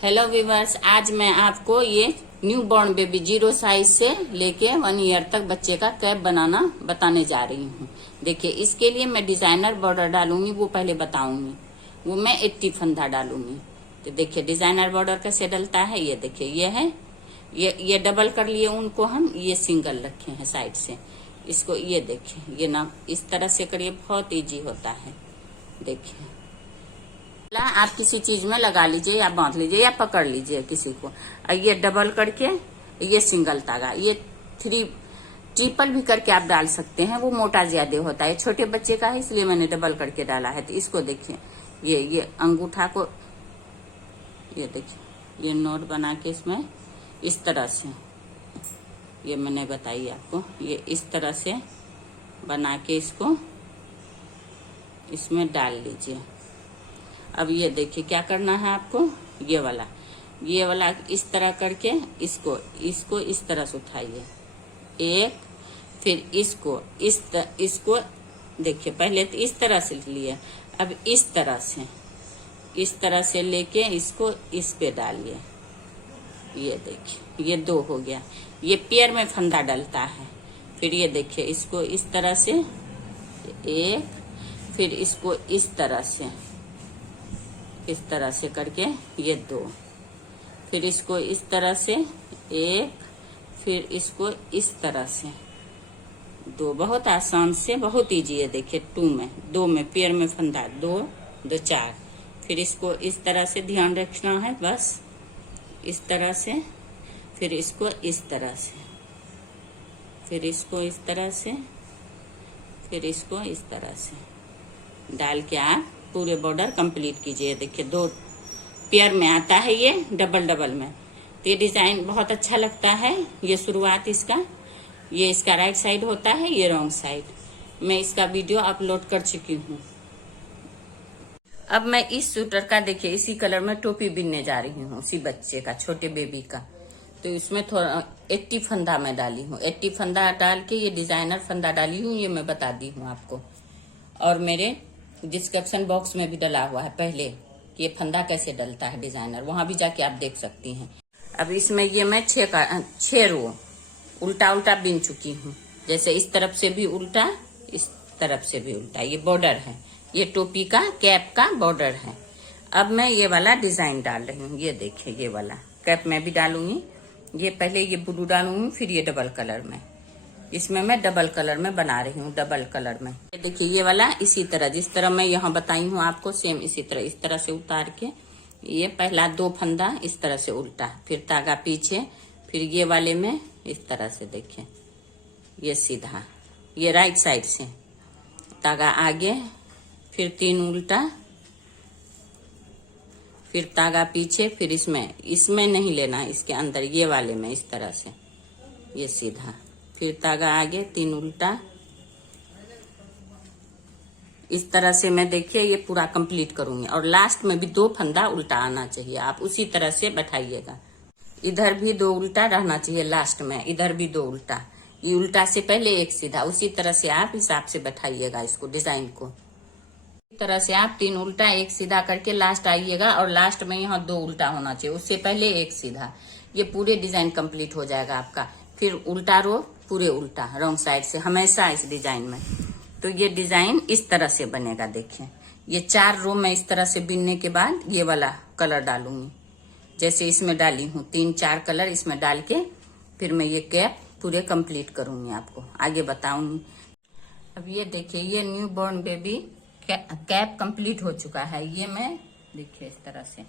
Hello viewers, आज मैं आपको ये न्यू बॉर्न बेबी 0 साइज से लेके 1 ईयर तक बच्चे का कैप बनाना बताने जा रही हूँ। देखिए, इसके लिए मैं डिजाइनर बॉर्डर डालूंगी, वो पहले बताऊंगी। वो मैं 80 फंदा डालूंगी। तो देखिए डिजाइनर बॉर्डर कैसे डलता है। ये देखिए, ये है, ये डबल कर लिए उनको हम, ये सिंगल रखे हैं साइड से। इसको ये देखिए, ये ना इस तरह से करिए, बहुत ईजी होता है। देखिए, आप किसी चीज में लगा लीजिए या बांध लीजिए या पकड़ लीजिए किसी को। ये डबल करके, ये सिंगल धागा, ये 3 ट्रिपल भी करके आप डाल सकते हैं। वो मोटा ज्यादा होता है, छोटे बच्चे का है, इसलिए मैंने डबल करके डाला है। तो इसको देखिए, ये अंगूठा को ये देखिए, ये नोट बना के इसमें इस तरह से, ये मैंने बताई आपको, ये इस तरह से बना के इसको इसमें डाल लीजिए। अब ये देखिए क्या करना है आपको, ये वाला इस तरह करके इसको इस तरह से उठाइए, एक, फिर इसको देखिए, पहले तो इस तरह से लिए, अब इस तरह से लेके इसको इस पे डालिए। ये देखिए, ये 2 हो गया। ये पैर में फंदा डलता है। फिर ये देखिए, इसको इस तरह से एक, फिर इसको इस तरह से करके ये 2, फिर इसको इस तरह से एक, फिर इसको इस तरह से 2। बहुत आसान से, बहुत इजी है। देखिए, 2 में पैर में फंदा, 2 2 4। फिर इसको इस तरह से ध्यान रखना है, बस इस तरह से, फिर इसको इस तरह से, फिर इसको इस तरह से, फिर इसको इस तरह से डाल के आप पूरे बॉर्डर कंप्लीट कीजिए। देखिए, 2 पेयर में आता है, ये डबल में। तो ये डिजाइन बहुत अच्छा लगता है। ये शुरुआत इसका, ये इसका राइट साइड होता है, ये रॉन्ग साइड। मैं इसका वीडियो अपलोड कर चुकी हूँ। अब मैं इस स्वेटर का देखिए, इसी कलर में टोपी बिनने जा रही हूँ, उसी बच्चे का, छोटे बेबी का। तो इसमें थोड़ा 80 फंदा मैं डाली हूँ। 80 फंदा डाल के ये डिजाइनर फंदा डाली हूँ, ये मैं बता दी हूँ आपको। और मेरे डिस्क्रिप्शन बॉक्स में भी डला हुआ है पहले कि ये फंदा कैसे डलता है डिजाइनर, वहां भी जाके आप देख सकती हैं। अब इसमें ये मैं 6 रो उल्टा बिन चुकी हूँ। जैसे इस तरफ से भी उल्टा, इस तरफ से भी उल्टा। ये बॉर्डर है, ये टोपी का, कैप का बॉर्डर है। अब मैं ये वाला डिजाइन डाल रही हूँ। ये देखिए, ये वाला कैप में भी डालूंगी। ये पहले ये ब्लू डालूंगी, फिर ये डबल कलर में, इसमें मैं डबल कलर में बना रही हूँ, डबल कलर में। देखिए, ये वाला इसी तरह, जिस तरह मैं यहाँ बताई हूँ आपको, सेम इसी तरह, इस तरह से उतार के ये पहला 2 फंदा इस तरह से उल्टा, फिर धागा पीछे, फिर ये वाले में इस तरह से, देखिए ये सीधा, ये राइट साइड से धागा आगे, फिर 3 उल्टा, फिर धागा पीछे, फिर इसमें नहीं लेना, इसके अंदर ये वाले में इस तरह से, ये सीधा, फिर धागा आगे, 3 उल्टा। इस तरह से मैं देखिए ये पूरा कंप्लीट करूंगी। और लास्ट में भी 2 फंदा उल्टा आना चाहिए, आप उसी तरह से बैठाइएगा। इधर भी 2 उल्टा रहना चाहिए लास्ट में, इधर भी 2 उल्टा। ये उल्टा से पहले एक सीधा, उसी तरह से आप हिसाब से बैठाइएगा इसको, डिजाइन को। इस तरह से आप 3 उल्टा एक सीधा करके लास्ट आइएगा, और लास्ट में यहाँ 2 उल्टा होना चाहिए, उससे पहले एक सीधा। ये पूरे डिजाइन कंप्लीट हो जाएगा आपका। फिर उल्टा रो, पूरे उल्टा रॉन्ग साइड से हमेशा इस डिजाइन में। तो ये डिजाइन इस तरह से बनेगा। देखिए, ये 4 रो में इस तरह से बिनने के बाद ये वाला कलर डालूंगी, जैसे इसमें डाली हूँ 3-4 कलर इसमें डाल के, फिर मैं ये कैप पूरे कंप्लीट करूंगी, आपको आगे बताऊंगी। अब ये देखिए, ये new born baby cap complete हो चुका है। ये मैं देखिए इस तरह से,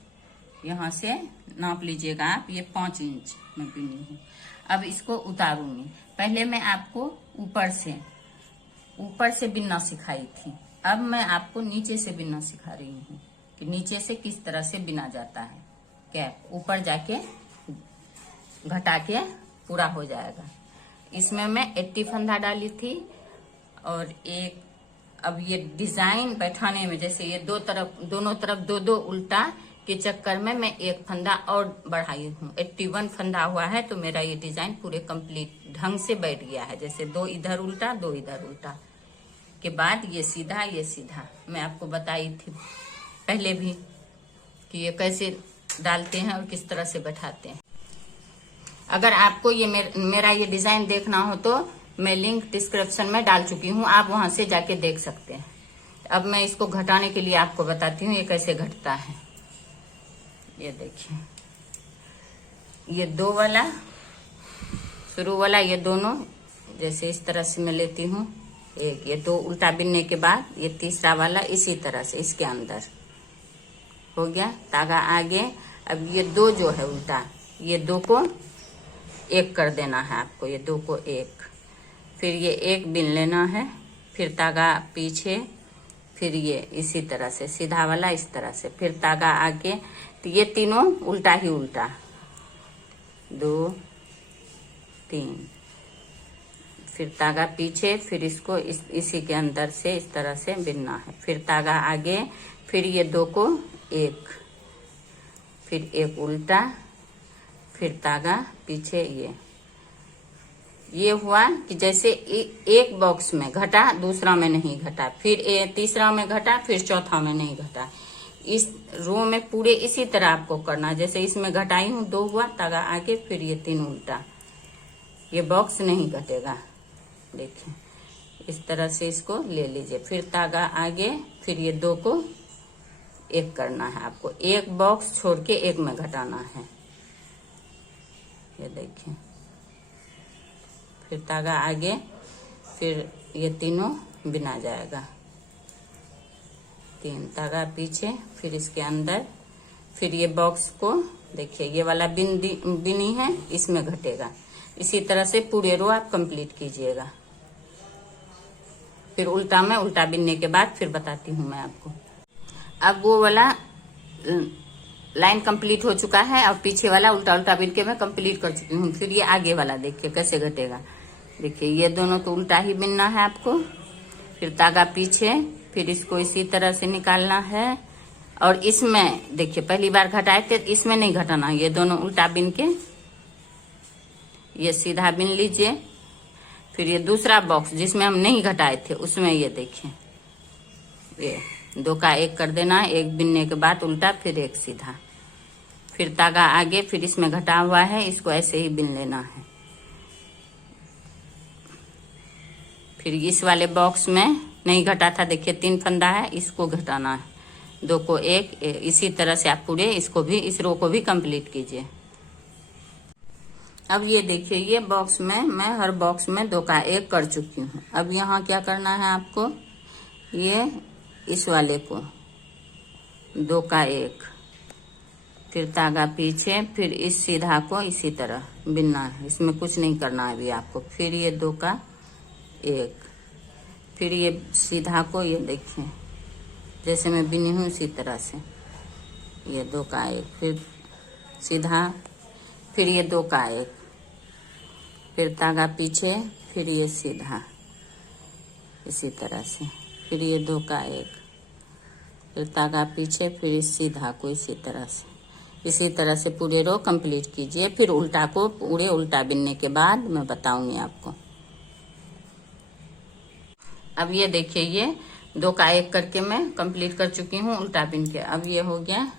यहाँ से नाप लीजिएगा आप, ये 5 इंच में बिनी हूँ। अब इसको उतारूंगी। पहले मैं आपको ऊपर से बिनना सिखाई थी, अब मैं आपको नीचे से बिनना सिखा रही हूँ कि नीचे से किस तरह से बिना जाता है कैप। ऊपर जाके घटा के पूरा हो जाएगा। इसमें मैं 80 फंदा डाली थी, और एक, अब ये डिजाइन बैठाने में, जैसे ये दोनों तरफ 2-2 उल्टा के चक्कर में मैं 1 फंदा और बढ़ाई हूँ। 81 फंदा हुआ है, तो मेरा ये डिजाइन पूरे कंप्लीट ढंग से बैठ गया है। जैसे 2 इधर उल्टा, 2 इधर उल्टा के बाद ये सीधा, ये सीधा। मैं आपको बताई थी पहले भी कि ये कैसे डालते हैं और किस तरह से बैठाते हैं। अगर आपको ये मेरा ये डिजाइन देखना हो तो मैं लिंक डिस्क्रिप्शन में डाल चुकी हूँ, आप वहां से जाके देख सकते हैं। अब मैं इसको घटाने के लिए आपको बताती हूँ ये कैसे घटता है। ये देखिए, ये 2 वाला शुरू वाला, ये दोनों जैसे इस तरह से मैं लेती हूँ एक, ये 2 उल्टा बिनने के बाद ये तीसरा वाला इसी तरह से इसके अंदर हो गया, धागा आगे। अब ये 2 जो है उल्टा, ये 2 को 1 कर देना है आपको, ये 2 को 1, फिर ये 1 बिन लेना है, फिर धागा पीछे, फिर ये इसी तरह से सीधा वाला इस तरह से, फिर धागा आगे। तो ये तीनों उल्टा ही उल्टा, 2 3, फिर धागा पीछे, फिर इसको इसी के अंदर से इस तरह से बिनना है, फिर धागा आगे, फिर ये 2 को 1, फिर 1 उल्टा, फिर धागा पीछे। ये हुआ कि जैसे एक बॉक्स में घटा, दूसरा में नहीं घटा, फिर तीसरा में घटा, फिर चौथा में नहीं घटा। इस रो में पूरे इसी तरह आपको करना, जैसे इसमें घटाई हूँ 2 हुआ, धागा आगे, फिर ये 3 उल्टा, ये बॉक्स नहीं घटेगा। देखिए इस तरह से इसको ले लीजिए, फिर धागा आगे, फिर ये 2 को 1 करना है आपको, एक बॉक्स छोड़ के एक में घटाना है। ये देखिए, फिर धागा आगे, फिर ये तीनों बिना जाएगा, 3 धागा पीछे, फिर इसके अंदर, फिर ये बॉक्स को देखिए ये वाला बिनी है, इसमें घटेगा। इसी तरह से पूरे रो आप कंप्लीट कीजिएगा। फिर उल्टा में उल्टा बिनने के बाद फिर बताती हूँ मैं आपको। अब वो वाला लाइन कंप्लीट हो चुका है, अब पीछे वाला उल्टा उल्टा बिन के मैं कंप्लीट कर चुकी हूँ। फिर ये आगे वाला देखिए कैसे घटेगा। देखिए ये दोनों तो उल्टा ही बिनना है आपको, फिर धागा पीछे, फिर इसको इसी तरह से निकालना है। और इसमें देखिए पहली बार घटाए थे, इसमें नहीं घटाना, ये दोनों उल्टा बिन के ये सीधा बिन लीजिए। फिर ये दूसरा बॉक्स जिसमें हम नहीं घटाए थे उसमें ये देखिए ये 2 का 1 कर देना है, 1 बिनने के बाद उल्टा, फिर 1 सीधा, फिर धागा आगे, फिर इसमें घटा हुआ है, इसको ऐसे ही बिन लेना है। फिर इस वाले बॉक्स में नहीं घटा था, देखिए 3 फंदा है, इसको घटाना है, 2 को 1। इसी तरह से आप पूरे इसको भी, इस रो को भी कंप्लीट कीजिए। अब ये देखिए ये बॉक्स में मैं हर बॉक्स में 2 का 1 कर चुकी हूँ। अब यहाँ क्या करना है आपको, ये इस वाले को 2 का 1, फिर धागा पीछे, फिर इस सीधा को इसी तरह बिनना है, इसमें कुछ नहीं करना है अभी आपको। फिर ये 2 का 1, फिर ये सीधा को ये देखिए जैसे मैं बिनी हूँ इसी तरह से ये 2 का 1, फिर सीधा, फिर ये 2 का 1, फिर धागा पीछे, फिर ये सीधा इसी तरह से, फिर ये 2 का 1, फिर धागा पीछे, फिर इस सीधा को इसी तरह से, इसी तरह से पूरे रो कंप्लीट कीजिए। फिर उल्टा को पूरे उल्टा बिनने के बाद मैं बताऊंगी आपको। अब ये देखिए ये 2 का 1 करके मैं कंप्लीट कर चुकी हूँ उल्टा बिन के। अब ये हो गया।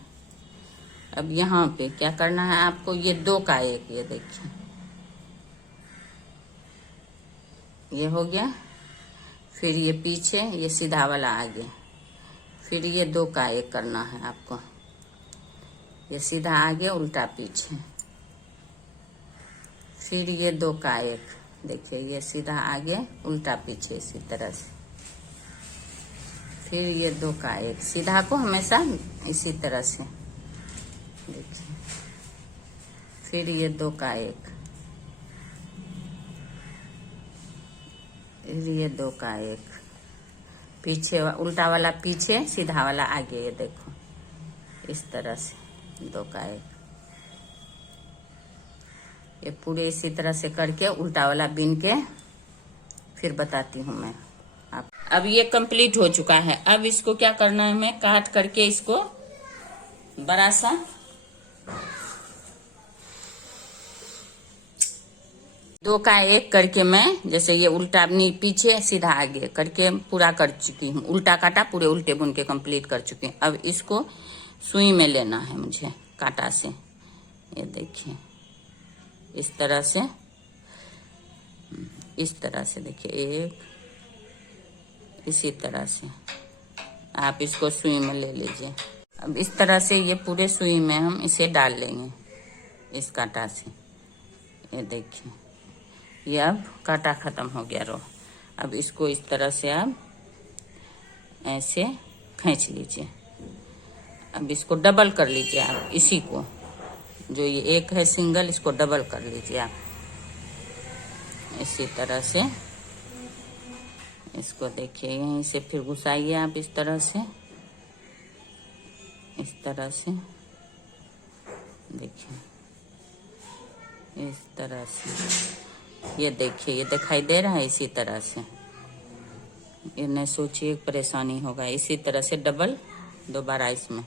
अब यहाँ पे क्या करना है आपको, ये 2 का 1, ये देखिए ये हो गया, फिर ये पीछे, ये सीधा वाला आगे, फिर ये 2 का 1 करना है आपको, ये सीधा आगे उल्टा पीछे, फिर ये 2 का 1, देखिए ये सीधा आगे उल्टा पीछे इसी तरह से, फिर ये 2 का 1, सीधा को हमेशा इसी तरह से देखिए, फिर ये 2 का 1, फिर ये 2 का 1, पीछे उल्टा वाला पीछे, सीधा वाला आगे, ये देखो इस तरह से 2 का 1, ये पूरे इसी तरह से करके उल्टा वाला बिन के फिर बताती हूँ मैं आप। अब ये कंप्लीट हो चुका है। अब इसको क्या करना है, मैं काट करके इसको बड़ा सा दो का 1 करके मैं जैसे ये उल्टा पीछे सीधा आगे करके पूरा कर चुकी हूँ। उल्टा काटा पूरे उल्टे बुन के कंप्लीट कर चुकी हूँ। अब इसको सुई में लेना है मुझे कांटा से। ये देखिए इस तरह से, इस तरह से देखिए, एक इसी तरह से आप इसको सुई में ले लीजिए। अब इस तरह से ये पूरे सुई में हम इसे डाल लेंगे इस कांटा से। ये देखिए ये अब कांटा खत्म हो गया रो। अब इसको इस तरह से आप ऐसे खींच लीजिए। अब इसको डबल कर लीजिए आप, इसी को जो ये एक है सिंगल, इसको डबल कर लीजिए आप इसी तरह से। इसको देखिए यहीं से फिर घुसाइए आप इस तरह से, इस तरह से देखिए, इस तरह से। ये देखिए ये दिखाई दे रहा है इसी तरह से। ये नहीं सोचिए परेशानी होगा, इसी तरह से डबल दोबारा इसमें। ये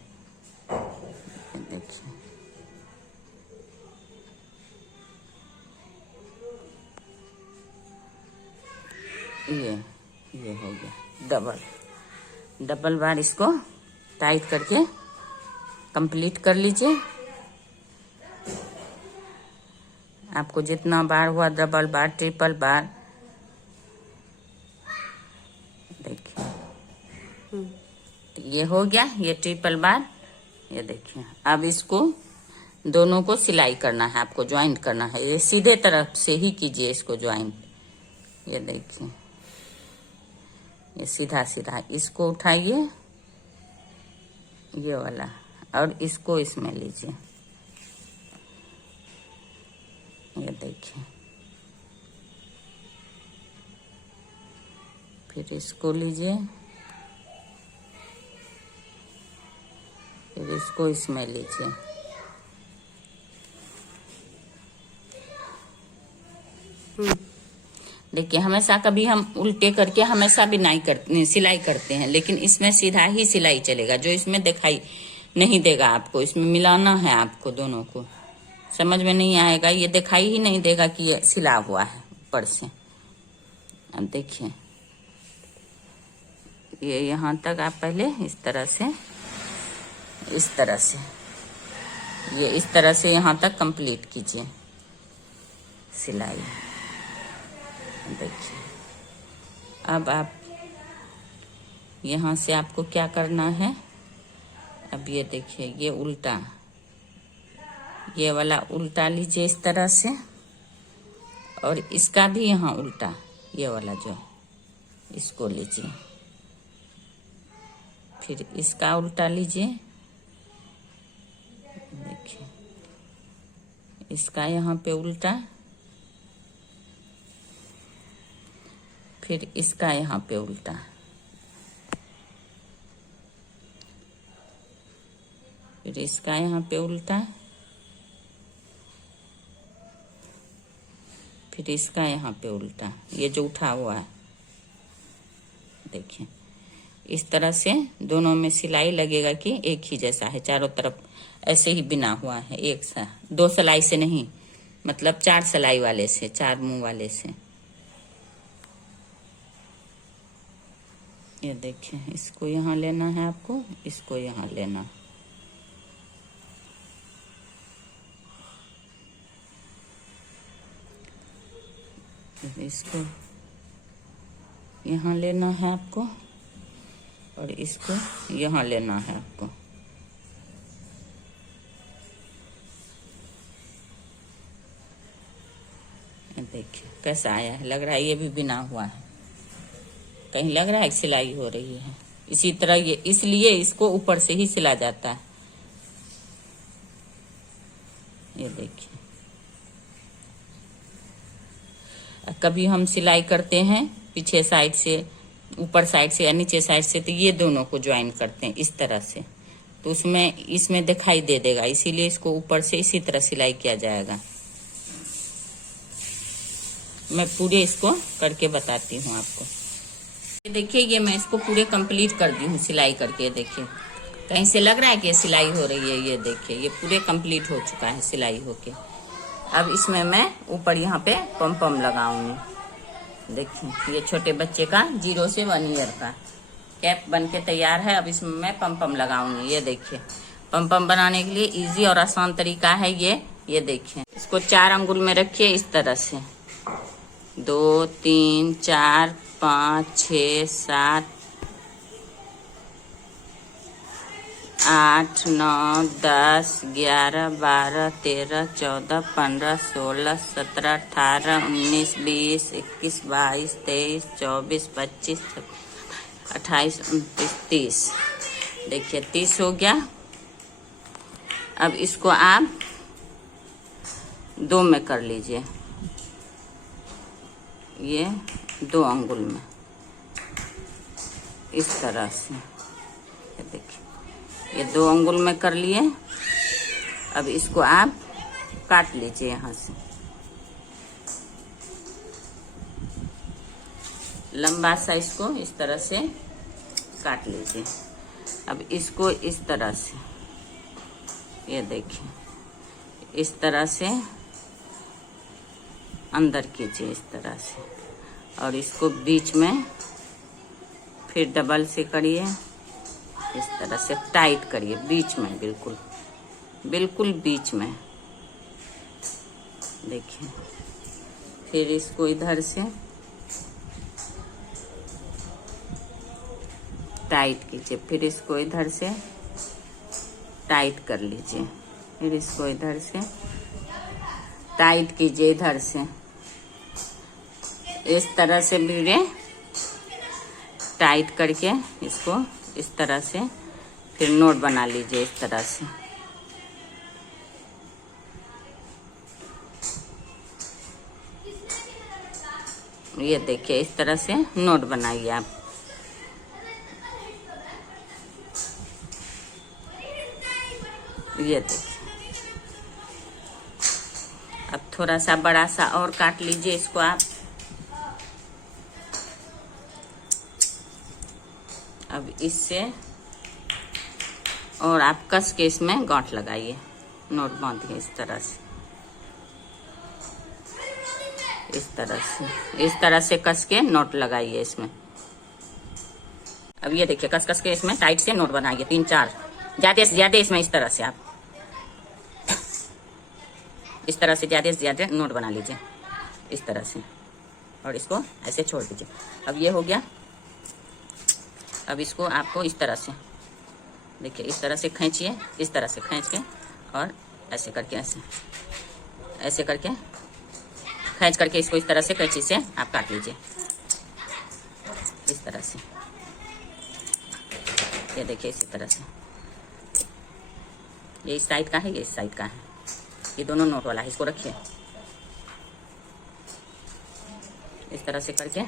देखिए ये हो गया डबल। डबल बार इसको टाइट करके कंप्लीट कर लीजिए। आपको जितना बार हुआ, डबल बार, ट्रिपल बार, देखिए ये हो गया, ये ट्रिपल बार। ये देखिए अब इसको दोनों को सिलाई करना है, आपको ज्वाइंट करना है। ये सीधे तरफ से ही कीजिए इसको ज्वाइंट। ये देखिए ये सीधा सीधा, इसको उठाइए ये वाला और इसको इसमें लीजिए। ये देखिए फिर इसको लीजिए, फिर इसको इसमें लीजिए। देखिए हमेशा कभी हम उल्टे करके हमेशा बिनाई करते, सिलाई करते हैं, लेकिन इसमें सीधा ही सिलाई चलेगा। जो इसमें दिखाई नहीं देगा आपको, इसमें मिलाना है आपको दोनों को। समझ में नहीं आएगा, ये दिखाई ही नहीं देगा कि ये सिला हुआ है ऊपर से। अब देखिए ये यहाँ तक आप पहले इस तरह से, इस तरह से, ये इस तरह से यहाँ तक कंप्लीट कीजिए सिलाई। देखिए अब आप यहाँ से आपको क्या करना है। अब ये देखिए ये उल्टा, ये वाला उल्टा लीजिए इस तरह से, और इसका भी यहाँ उल्टा, ये वाला जो इसको लीजिए, फिर इसका उल्टा लीजिए। देखिए इसका यहाँ पे उल्टा, फिर इसका यहाँ पे उल्टा। फिर इसका यहाँ पे उल्टा, फिर इसका यहाँ पे उल्टा, ये जो उठा हुआ है। देखिए इस तरह से दोनों में सिलाई लगेगा कि एक ही जैसा है, चारों तरफ ऐसे ही बिना हुआ है एक सा, दो सिलाई से नहीं, मतलब 4 सिलाई वाले से, 4 मुंह वाले से। ये देखिए इसको यहाँ लेना है आपको, इसको यहाँ लेना। इसको यहाँ लेना है आपको और इसको यहाँ लेना है आपको। देखिए कैसा आया है, लग रहा है ये भी बिना हुआ है, कहीं लग रहा है सिलाई हो रही है। इसी तरह ये, इसलिए इसको ऊपर से ही सिला जाता है। ये देखिए कभी हम सिलाई करते हैं पीछे साइड से, ऊपर साइड से या नीचे साइड से, तो ये दोनों को ज्वाइन करते हैं इस तरह से, तो उसमें इसमें दिखाई दे देगा, इसीलिए इसको ऊपर से इसी तरह सिलाई किया जाएगा। मैं पूरे इसको करके बताती हूँ आपको। देखिए ये मैं इसको पूरे कंप्लीट कर दी हूँ सिलाई करके। देखिए कहीं से लग रहा है कि सिलाई हो रही है, ये देखिए ये पूरे कंप्लीट हो चुका है सिलाई होके। अब इसमें मैं ऊपर यहाँ पे पम पम लगाऊंगी। देखिए ये छोटे बच्चे का 0 से 1 ईयर का कैप बन के तैयार है। अब इसमें मैं पम पम लगाऊंगी। ये देखिए पम पम बनाने के लिए इजी और आसान तरीका है ये देखिए। इसको 4 अंगुल में रखिए इस तरह से, 2 3 4 5 6 7 8 9 10 11 12 13 14 15 16 17 18 19 20 21 22 23 24 25 28 29 30। देखिए 30 हो गया। अब इसको आप 2 में कर लीजिए, ये 2 अंगुल में इस तरह से। ये देखिए ये 2 अंगुल में कर लिए। अब इसको आप काट लीजिए यहाँ से, लंबा सा इसको इस तरह से काट लीजिए। अब इसको इस तरह से, ये देखिए इस तरह से अंदर कीजिए इस तरह से, और इसको बीच में फिर डबल से करिए, इस तरह से टाइट करिए बीच में, बिल्कुल बिल्कुल बीच में। देखिए फिर इसको इधर से टाइट कीजिए, फिर इसको इधर से टाइट कर लीजिए, फिर इसको इधर से टाइट कीजिए, इधर से इस तरह से भिड़े टाइट करके इसको इस तरह से फिर नोट बना लीजिए इस तरह से। ये देखिए इस तरह से नोट बनाइए आप। ये देखिए अब थोड़ा सा बड़ा सा और काट लीजिए इसको आप। अब इससे और आप कस के इसमें गांठ लगाइए, नोट बांधिए इस तरह से, इस तरह से कस के नोट लगाइए इसमें। अब ये देखिए कस के इसमें टाइट से नोट बनाइए, 3-4 ज्यादा से ज्यादा इसमें इस तरह से आप इस तरह से ज्यादा नोट बना लीजिए इस तरह से, और इसको ऐसे छोड़ दीजिए। अब ये हो गया। अब इसको आपको इस तरह से देखिए इस तरह से खींचिए, इस तरह से खींच के और ऐसे करके ऐसे करके खींच करके इसको इस तरह से कैंची से आप काट लीजिए इस तरह से। ये देखिए इसी तरह से, ये इस साइड का है, ये इस साइड का है, ये दोनों नोट वाला है। इसको रखिए इस तरह से करके,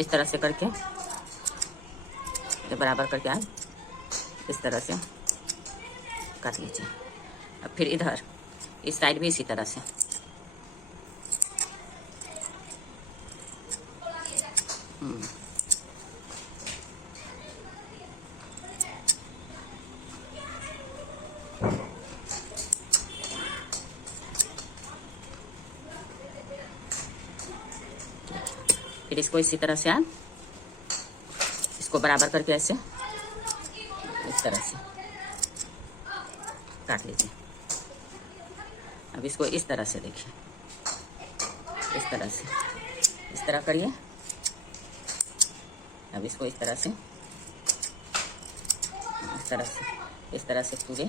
इस तरह से करके ये बराबर करके आप इस तरह से काट लीजिए। अब फिर इधर इस साइड भी इसी तरह से फिर इसको इसी तरह से आप इसको बराबर करके ऐसे इस तरह से काट लीजिए। अब इसको इस तरह से देखिए, इस तरह से इस तरह करिए। अब इसको इस तरह से इस तरह से पूरे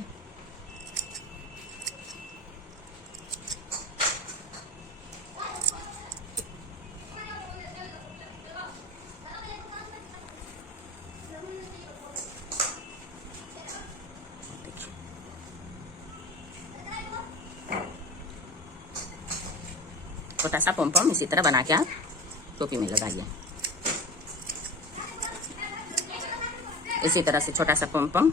छोटा सा पॉम इसी तरह बना के आप टोपी में लगाइए। इसी तरह से छोटा सा पॉम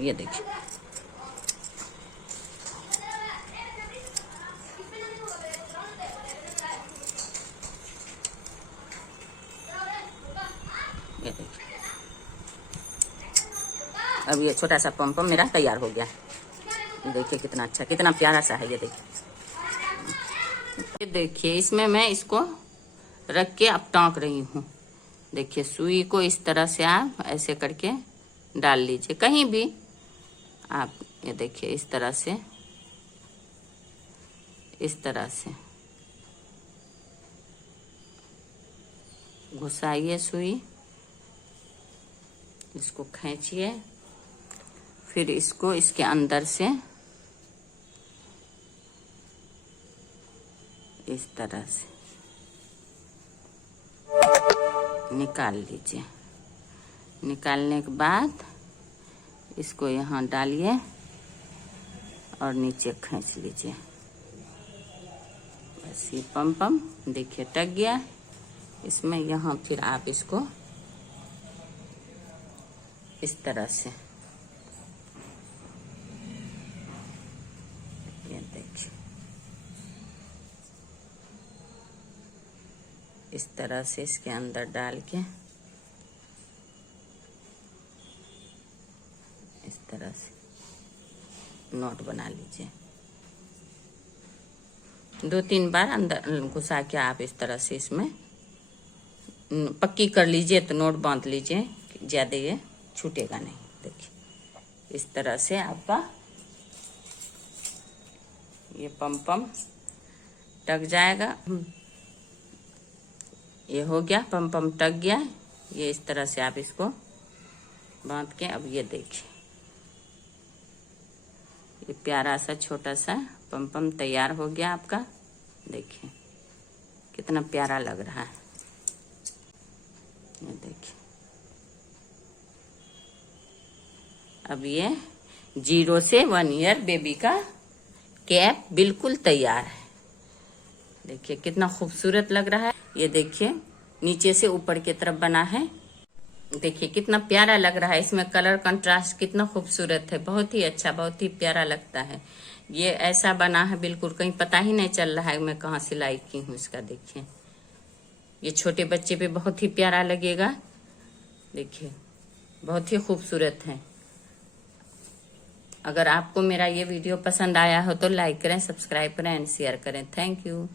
ये देखिए अब ये छोटा सा पम मेरा तैयार हो गया। देखिए कितना अच्छा, कितना प्यारा सा है ये। देखिए इसमें मैं इसको रख के अब टाँक रही हूँ। देखिए सुई को इस तरह से आप ऐसे करके डाल लीजिए कहीं भी आप। ये देखिए इस तरह से घुसाइए सुई, इसको खींचिए, फिर इसको इसके अंदर से इस तरह से निकाल लीजिए। निकालने के बाद इसको यहाँ डालिए और नीचे खींच लीजिए। बस ये पम देखिए टक गया इसमें। यहाँ फिर आप इसको इस तरह से ये देखिए इस तरह से इसके अंदर डाल के इस तरह से नोट बना लीजिए। 2-3 बार अंदर घुसा के आप इस तरह से इसमें पक्की कर लीजिए तो नोट बांध लीजिए, ज्यादा ये छूटेगा नहीं। देखिए इस तरह से आपका ये पम टक जाएगा। ये हो गया, पम टक गया। ये इस तरह से आप इसको बांध के अब ये देखिए ये प्यारा सा छोटा सा पम तैयार हो गया आपका। देखिए कितना प्यारा लग रहा है। ये देखिए अब ये 0 से 1 ईयर बेबी का कैप बिल्कुल तैयार है। देखिए कितना खूबसूरत लग रहा है। ये देखिए नीचे से ऊपर की तरफ बना है। देखिए कितना प्यारा लग रहा है। इसमें कलर कंट्रास्ट कितना खूबसूरत है, बहुत ही अच्छा, बहुत ही प्यारा लगता है। ये ऐसा बना है बिल्कुल कहीं पता ही नहीं चल रहा है मैं कहाँ सिलाई की हूँ इसका। देखिए ये छोटे बच्चे पे बहुत ही प्यारा लगेगा। देखिए बहुत ही खूबसूरत है। अगर आपको मेरा ये वीडियो पसंद आया हो तो लाइक करें, सब्सक्राइब करें एंड शेयर करें। Thank you.